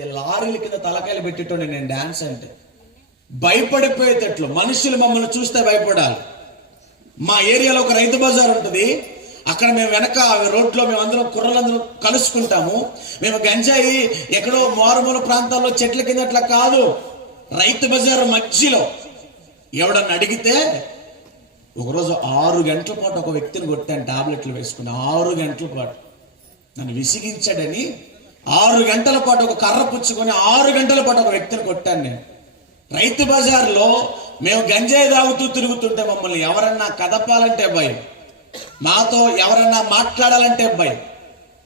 లారీల కింద తలకాయలు పెట్టేటోండి నేను డాన్స్ అంటే. భయపడిపోయేటట్లు. మనుషులు మమ్మల్ని చూస్తే భయపడాలి. మా ఏరియాలో ఒక రైతు బజార్ ఉంటుంది. అక్కడ మేము వెనక రోడ్లో మేము అందరం కుర్రలందరూ కలుసుకుంటాము. మేము గంజాయి ఎక్కడో మారుమూల ప్రాంతాల్లో చెట్ల కింద అట్లా కాదు. రైతు బజార్ మధ్యలో. ఎవడన్నా అడిగితే ఒకరోజు ఆరు గంటల పాటు ఒక వ్యక్తిని కొట్టాను టాబ్లెట్లు వేసుకుని. ఆరు గంటల పాటు. నన్ను విసిగించాడని ఆరు గంటల పాటు ఒక కర్ర పుచ్చుకొని ఆరు గంటల పాటు ఒక వ్యక్తిని కొట్టాను నేను. రైతు బజార్లో మేము గంజాయి తాగుతూ తిరుగుతుంటే మమ్మల్ని ఎవరన్నా కదపాలంటే భయం. మాతో ఎవరన్నా మాట్లాడాలంటే భయం.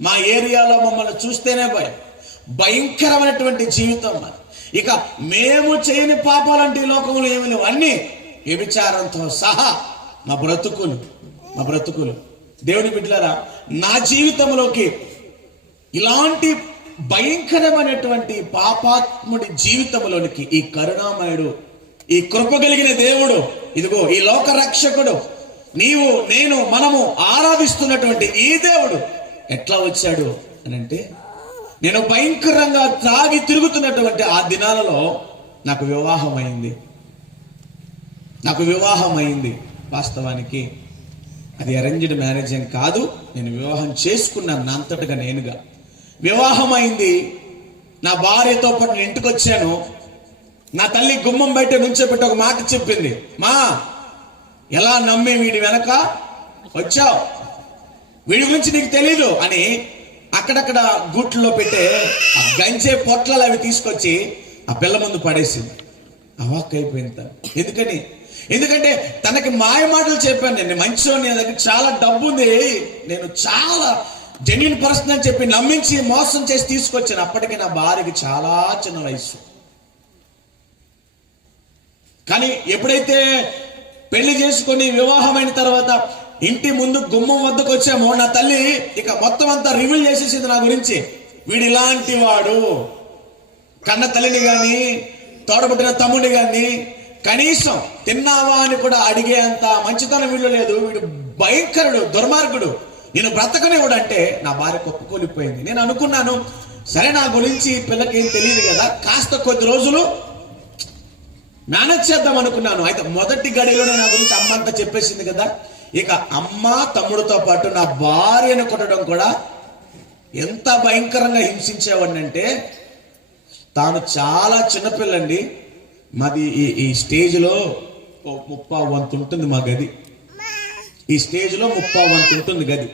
మా ఏరియాలో మమ్మల్ని చూస్తేనే భయం. భయంకరమైనటువంటి జీవితం మాది. ఇక మేము చేయని పాపాలంటే ఈ లోకంలో ఏమి లేవు. అన్నీ వ్యభిచారంతో సహా మా బ్రతుకులు మా బ్రతుకులు. దేవుని బిడ్డలారా నా జీవితంలోకి ఇలాంటి భయంకరమైనటువంటి పాపాత్ముడి జీవితంలోనికి ఈ కరుణామయుడు ఈ కృప కలిగిన దేవుడు ఇదిగో ఈ లోక రక్షకుడు నీవు నేను మనము ఆరాధిస్తున్నటువంటి ఈ దేవుడు ఎట్లా వచ్చాడు అని అంటే నేను భయంకరంగా త్రాగి తిరుగుతున్నటువంటి ఆ దినాలలో నాకు వివాహం అయింది నాకు వివాహం అయింది వాస్తవానికి అది అరేంజ్డ్ మ్యారేజ్ ఏం కాదు. నేను వివాహం చేసుకున్నాను నా అంతటగా నేనుగా. వివాహం అయింది నా భార్యతో పాటు నేను ఇంటికి వచ్చాను నా తల్లి గుమ్మం బయట నుంచోబెట్టి ఒక మాట చెప్పింది. మా ఎలా నమ్మి వీడి వెనక వచ్చావు? వీడి గురించి నీకు తెలీదు అని అక్కడక్కడ గూట్లో పెట్టే ఆ గంజే పొట్లలు అవి తీసుకొచ్చి ఆ పిల్ల ముందు పడేసింది. అవాక్ అయిపోయింది ఎందుకని? ఎందుకంటే తనకి మాయ మాటలు చెప్పాను నేను. మంచివాడిని దగ్గర చాలా డబ్బు ఉంది నేను చాలా జెన్యున్ పరిస్థితి అని చెప్పి నమ్మించి మోసం చేసి తీసుకొచ్చాను. అప్పటికి నా భార్యకి చాలా చిన్న వయసు కానీ ఎప్పుడైతే పెళ్ళి చేసుకొని వివాహమైన తర్వాత ఇంటి ముందు గుమ్మం వద్దకు వచ్చామో నా తల్లి ఇక మొత్తం అంతా రివీల్ చేసేసింది నా గురించి. వీడు ఇలాంటి వాడు. కన్న తల్లిని కానీ తోడబుట్టిన తమ్ముడిని కానీ కనీసం తిన్నావా అని కూడా అడిగే అంత మంచితనం వీళ్ళు లేదు. వీడు భయంకరుడు దుర్మార్గుడు. నేను బ్రతకనివాడు అంటే నా భార్య ఒప్పుకోలిపోయింది నేను అనుకున్నాను సరే నా గురించి పిల్లకి ఏం తెలియదు కదా కాస్త కొద్ది రోజులు మేనేజ్ చేద్దాం అనుకున్నాను. అయితే మొదటి గడిలోనే నా గురించి అమ్మ అంతా చెప్పేసింది కదా ఇక అమ్మ తమ్ముడితో పాటు నా భార్యను కొట్టడం కూడా ఎంత భయంకరంగా హింసించేవాడినంటే తాను చాలా చిన్నపిల్లండి. మాది ఈ ఈ స్టేజ్లో ముప్పా వంతు ఉంటుంది మా గది. ఈ స్టేజ్లో ముప్పా వంతు ఉంటుంది గది.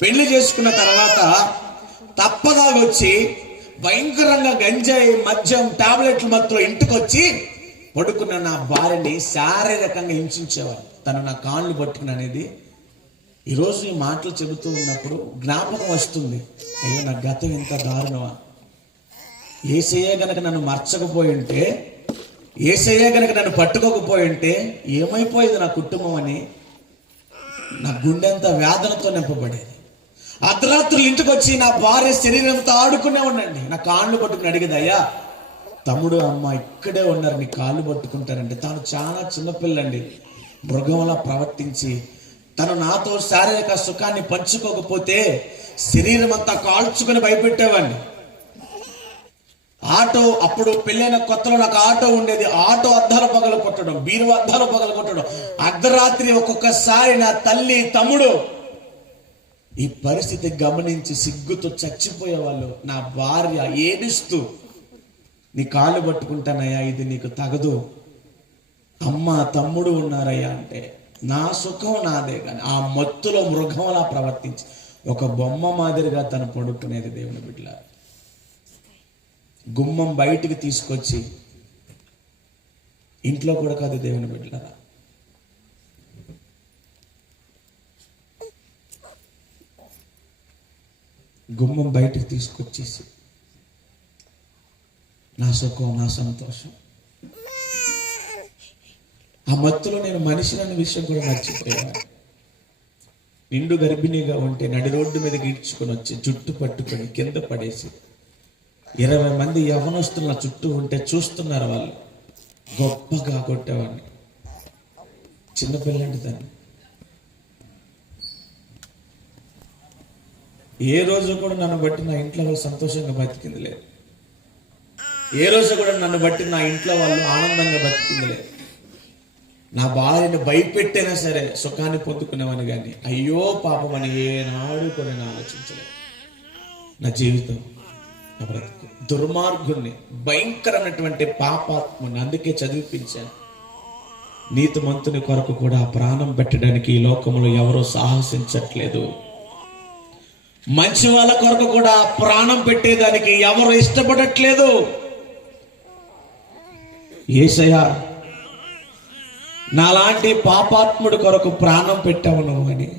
పెళ్ళి చేసుకున్న తర్వాత తప్పదా వచ్చి భయంకరంగా గంజాయి మద్యం టాబ్లెట్లు మాత్రం ఇంటికి వచ్చి పడుకున్న నా భార్యని శారీరకంగా హింసించేవారు. తను నా కాళ్ళు పట్టుకుని అనేది ఈరోజు ఈ మాటలు చెబుతూ ఉన్నప్పుడు జ్ఞాపకం వస్తుంది. అయ్యో నా గతం ఇంత దారుణమా? ఏసయ్యే గనక నన్ను మర్చకపోయి ఉంటే ఏసయ్యే గనక నన్ను పట్టుకోకపోయి ఉంటే ఏమైపోయేది నా కుటుంబం అని నా గుండెంత వేదనతో నింపబడేది. అర్ధరాత్రులు ఇంటికి వచ్చి నా భార్య శరీరంతో ఆడుకునే ఉండండి. నా కాళ్ళు పట్టుకుని అడిగేది తమ్ముడు అమ్మ ఇక్కడే ఉన్నారు నీ కాళ్ళు పట్టుకుంటారండి తాను చాలా చిన్నపిల్లండి మృగంలా ప్రవర్తించి తను నాతో శారీరక సుఖాన్ని పంచుకోకపోతే శరీరం అంతా కాల్చుకుని భయపెట్టేవాడిని. ఆటో అప్పుడు పెళ్ళైన కొత్తలో నాకు ఆటో ఉండేది. ఆటో అద్దాలు పగలు కొట్టడం బీరు అద్దాలు పగలు కొట్టడం అర్ధరాత్రి ఒక్కొక్కసారి నా తల్లి తమ్ముడు ఈ పరిస్థితి గమనించి సిగ్గుతో చచ్చిపోయేవాళ్ళు. నా భార్య ఏడుస్తూ నీ కాళ్ళు పట్టుకుంటానయ్యా ఇది నీకు తగదు. అమ్మ తమ్ముడు ఉన్నారయ్యా అంటే నా సుఖం నాదే కానీ ఆ మత్తులో మృగంలా ప్రవర్తించి ఒక బొమ్మ మాదిరిగా తను పడుకునేది దేవుని బిడ్డ గుమ్మం బయటికి తీసుకొచ్చి ఇంట్లో కూడా కాదు దేవుని బిడ్డలారా గుమ్మం బయటికి తీసుకొచ్చేసి నా సుఖం నా సంతోషం. ఆ మత్తులో నేను మనిషిని అనే విషయం కూడా మర్చిపోయాను. నిండు గర్భిణిగా ఉంటే నడి రోడ్డు మీద గీడ్చుకొని వచ్చి జుట్టు పట్టుకొని కింద పడేసి ఇరవై మంది యవనస్తులు నా చుట్టూ ఉంటే చూస్తున్నారు వాళ్ళు. గొప్పగా కొట్టేవాడిని. చిన్నపిల్లంటి దాన్ని ఏ రోజు కూడా నన్ను బట్టి నా ఇంట్లో వాళ్ళు సంతోషంగా బతికింది లేదు. ఏ రోజు కూడా నన్ను బట్టి నా ఇంట్లో వాళ్ళు ఆనందంగా బతికింది లేదు. నా భార్యని భయపెట్టైనా సరే సుఖాన్ని పొందుకునేవని కానీ అయ్యో పాపం అని ఏనాడు కూడా నేను ఆలోచించలేదు. నా జీవితం నా బ్రతుకు దుర్మార్గుణ్ణి భయంకరమైనటువంటి పాపాత్ముని అందుకే చదివిపించాను. నీతిమంతుని కొరకు కూడా ప్రాణం పెట్టడానికి ఈ లోకంలో ఎవరో సాహసించట్లేదు. మంచి వాళ్ళ కొరకు కూడా ప్రాణం పెట్టేదానికి ఎవరు ఇష్టపడట్లేదు. ఏసయ్యా నాలాంటి పాపాత్ముడి కొరకు ప్రాణం పెట్టావు అని.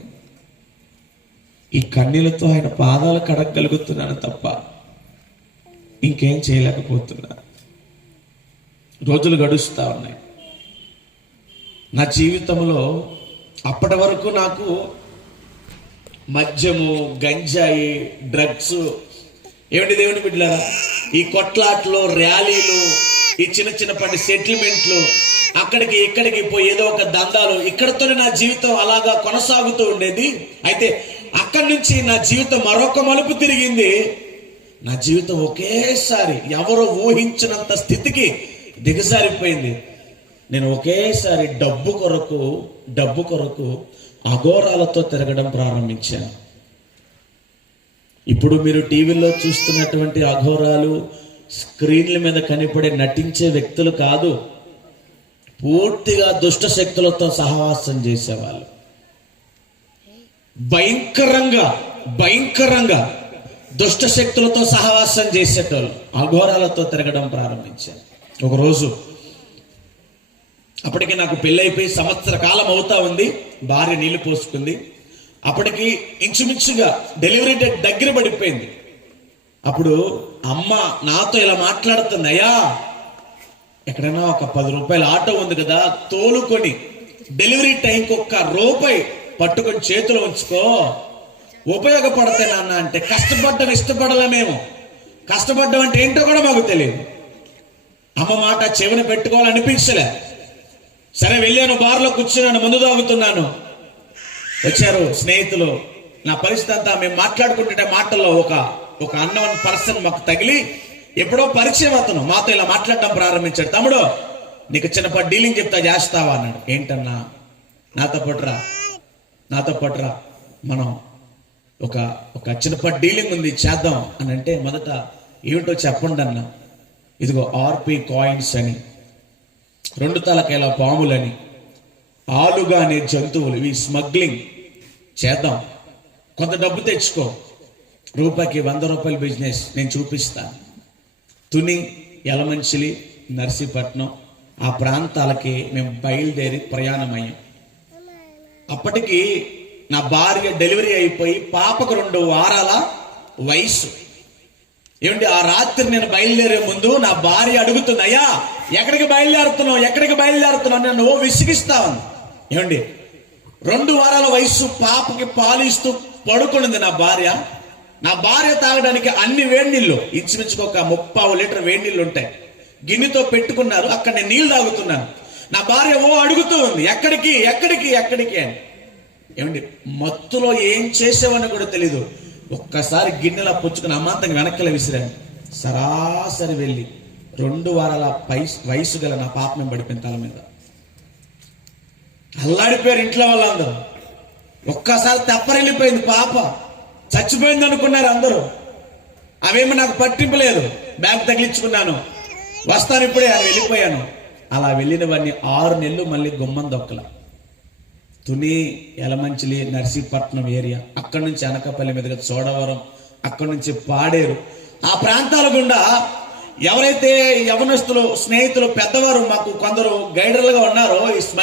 ఈ కన్నీలతో ఆయన పాదాలు కడగలుగుతున్నాను తప్ప ఇంకేం చేయలేకపోతున్నా. రోజులు గడుస్తూ ఉన్నాయి. నా జీవితంలో అప్పటి వరకు నాకు మద్యము గంజాయి డ్రగ్స్ ఏమిటి దేవుని బిడ్డలారా? ఈ కొట్లాట్లు ర్యాలీలు ఈ చిన్న చిన్న పని సెటిల్మెంట్లు అక్కడికి ఇక్కడికి పోయి ఏదో ఒక దందాలు ఇక్కడతోనే నా జీవితం అలాగా కొనసాగుతూ ఉండేది. అయితే అక్కడి నుంచి నా జీవితం మరొక మలుపు తిరిగింది. నా జీవితం ఒకేసారి ఎవరో ఊహించినంత స్థితికి దిగజారిపోయింది. నేను ఒకేసారి డబ్బు కొరకు డబ్బు కొరకు అఘోరాలతో తిరగడం ప్రారంభించాను ఇప్పుడు మీరు టీవీలో చూస్తున్నటువంటి అఘోరాలు స్క్రీన్ల మీద కనిపడే నటించే వ్యక్తులు కాదు పూర్తిగా దుష్ట శక్తులతో సహవాసం చేసేవాళ్ళు. భయంకరంగా భయంకరంగా దుష్ట శక్తులతో సహవాసం చేసేటోళ్ళు అఘోరాలతో తిరగడం ప్రారంభించారు. ఒకరోజు అప్పటికి నాకు పెళ్ళైపోయి సంవత్సర కాలం అవుతా ఉంది. భార్య నీళ్ళు పోసుకుంది. అప్పటికి ఇంచుమించుగా డెలివరీ డేట్ దగ్గర పడిపోయింది. అప్పుడు అమ్మ నాతో ఇలా మాట్లాడుతుంది అయ్యా ఎక్కడైనా ఒక పది రూపాయల ఆటో ఉంది కదా తోలుకొని డెలివరీ టైంకి ఒక్క రూపాయి పట్టుకొని చేతిలో ఉంచుకో. ఉపయోగపడతాయి నాన్న అంటే కష్టపడ్డం ఇష్టపడలే మేము. కష్టపడ్డం అంటే ఏంటో కూడా మాకు తెలియదు. అమ్మ మాట చెవిన పెట్టుకోవాలనిపించలే. సరే వెళ్ళాను బార్లో కూర్చున్నాను ముందు తాగుతున్నాను. వచ్చారు స్నేహితులు. నా పరిస్థితి అంతా మేము మాట్లాడుకుంటుంటే మాటల్లో ఒక ఒక అన్నవన్ పర్సన్ మాకు తగిలి ఎప్పుడో పరిచయం అతను మాతో ఇలా మాట్లాడటం ప్రారంభించాడు. తమ్ముడు నీకు చిన్నపాటి డీలింగ్ చెప్తా చేస్తావా? అన్నాడు. ఏంటన్నా? నాతో పట్రా. నాతో పట్రా. మనం ఒక ఒక చిన్నపాటి డీలింగ్ ఉంది చేద్దాం. అని అంటే మొదట ఏమిటో చెప్పండి అన్న ఇదిగో ఆర్పి కాయిన్స్ అని. రెండు తలకేల పాములని ఆలుగా అనే జంతువులు ఇవి స్మగ్లింగ్. చేద్దాం. కొంత డబ్బు తెచ్చుకో. రూపాయికి వంద రూపాయల బిజినెస్ నేను చూపిస్తాను తుని యలమంచిలి నర్సీపట్నం ఆ ప్రాంతాలకి మేము బయలుదేరి ప్రయాణమయ్యాం. అప్పటికి నా భార్య డెలివరీ అయిపోయి పాపకు రెండు వారాల వయసు ఏమండి ఆ రాత్రి నేను బయలుదేరే ముందు నా భార్య అడుగుతుంది అయ్యా ఎక్కడికి బయలుదేరుతున్నావు? ఎక్కడికి బయలుదేరుతున్నావు? నన్ను ఓ విసిగిస్తా ఉంది. ఏమండి రెండు వారాల వయసు పాపకి పాలిస్తూ పడుకునింది నా భార్య. నా భార్య తాగడానికి అన్ని వేడి నీళ్ళు ఇంచుమించుకు ఒక ముప్పావు లీటర్ వేడి నీళ్ళు ఉంటాయి. గిన్నెతో పెట్టుకున్నారు అక్కడ నేను నీళ్ళు తాగుతున్నాను. నా భార్య ఓ అడుగుతూ ఉంది ఎక్కడికి ఎక్కడికి ఎక్కడికి? అని. ఏమండి మత్తులో ఏం చేసేవని కూడా తెలీదు. ఒక్కసారి గిన్నెలా పుచ్చుకుని అమాంతంగా వెనక్కిలా విసిరాను సరాసరి వెళ్ళి రెండు వారాల పై వయసు గల నా పాప మేము పడిపోయిన తల మీద. అల్లాడిపోయారు ఇంట్లో వాళ్ళందరూ. ఒక్కసారి తెప్పరెళ్ళిపోయింది పాప. చచ్చిపోయింది అనుకున్నారు అందరూ. అవేమో నాకు పట్టింపు లేదు. బ్యాగ్ తగిలించుకున్నాను. వస్తాను ఇప్పుడే అని వెళ్ళిపోయాను. అలా వెళ్ళినవన్నీ ఆరు నెలలు మళ్ళీ గుమ్మం దొక్కలా. తుని యలమంచిలి నర్సీపట్నం ఏరియా. అక్కడి నుంచి అనకాపల్లి మీదుగా చోడవరం అక్కడి నుంచి పాడేరు. ఆ ప్రాంతాల గుండా ఎవరైతే యవనస్తులు స్నేహితులు పెద్దవారు మాకు కొందరు గైడర్లుగా ఉన్నారో ఈ